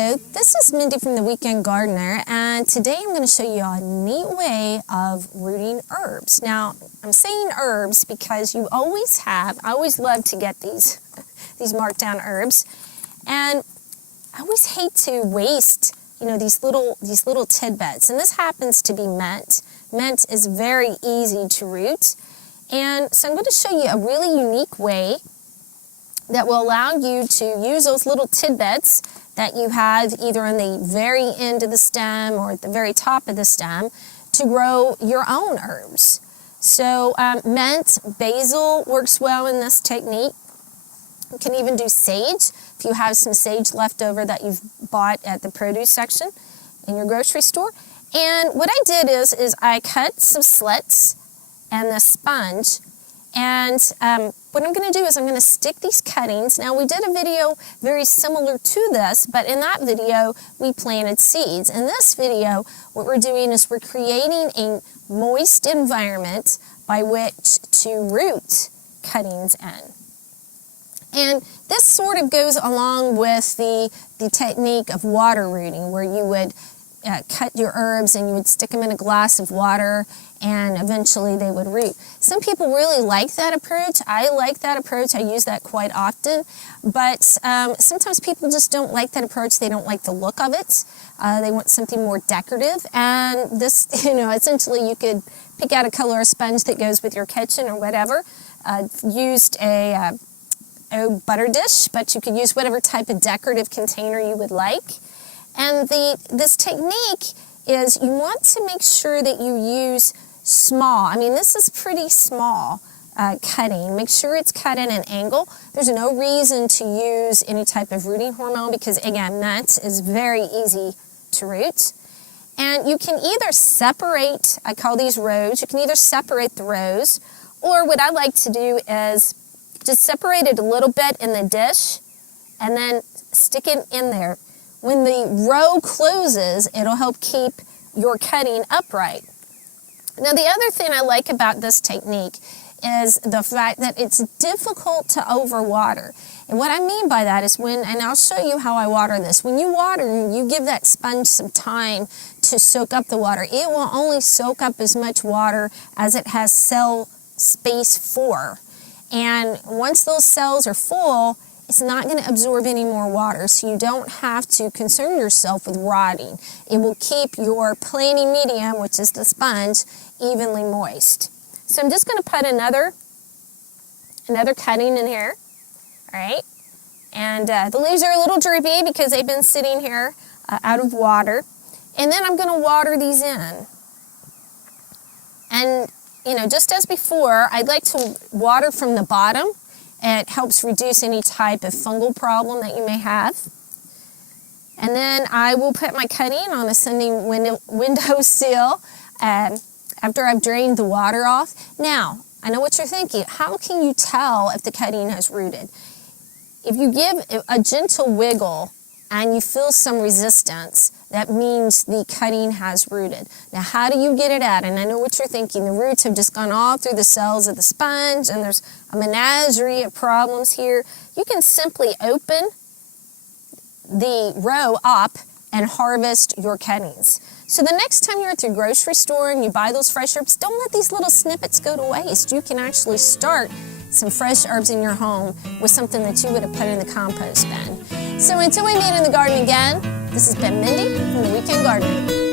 Hello, this is Mindy from the Weekend Gardener, and today I'm going to show you a neat way of rooting herbs. Now, I'm saying herbs because I always love to get these marked down herbs, and I always hate to waste, these little tidbits. And this happens to be mint. Mint is very easy to root, and so I'm going to show you a really unique way that will allow you to use those little tidbits that you have either on the very end of the stem or at the very top of the stem to grow your own herbs. So mint, basil works well in this technique. You can even do sage if you have some sage left over that you've bought at the produce section in your grocery store. And what I did is I cut some slits and the sponge, and what I'm going to do is I'm going to stick these cuttings. Now, we did a video very similar to this, but in that video we planted seeds. In this video, what we're doing is we're creating a moist environment by which to root cuttings in. And this sort of goes along with the technique of water rooting, where you would cut your herbs and you would stick them in a glass of water and eventually they would root. Some people really like that approach. I like that approach. I use that quite often. But sometimes people just don't like that approach. They don't like the look of it. They want something more decorative. And this, essentially you could pick out a color of sponge that goes with your kitchen or whatever. Used a butter dish, but you could use whatever type of decorative container you would like. And this technique is you want to make sure that you use small. This is pretty small cutting. Make sure it's cut at an angle. There's no reason to use any type of rooting hormone because, again, mint is very easy to root. And you can either separate, I call these rows, you can either separate the rows, or what I like to do is just separate it a little bit in the dish and then stick it in there. When the row closes, it'll help keep your cutting upright. Now, the other thing I like about this technique is the fact that it's difficult to overwater. And what I mean by that is and I'll show you how I water this. When you water, you give that sponge some time to soak up the water. It will only soak up as much water as it has cell space for. And once those cells are full, it's not going to absorb any more water, so you don't have to concern yourself with rotting. It will keep your planting medium, which is the sponge, evenly moist. So I'm just going to put another cutting in here, all right? And the leaves are a little droopy because they've been sitting here out of water. And then I'm going to water these in. And, just as before, I'd like to water from the bottom. It helps reduce any type of fungal problem that you may have. And then I will put my cutting on a sunning windowsill after I've drained the water off. Now, I know what you're thinking. How can you tell if the cutting has rooted? If you give a gentle wiggle and you feel some resistance, that means the cutting has rooted. Now, how do you get it out? And I know what you're thinking. The roots have just gone all through the cells of the sponge, and there's a menagerie of problems here. You can simply open the row up and harvest your cuttings. So the next time you're at the grocery store and you buy those fresh herbs, don't let these little snippets go to waste. You can actually start some fresh herbs in your home with something that you would have put in the compost bin. So until we meet in the garden again, this has been Mindy from the Weekend Gardener.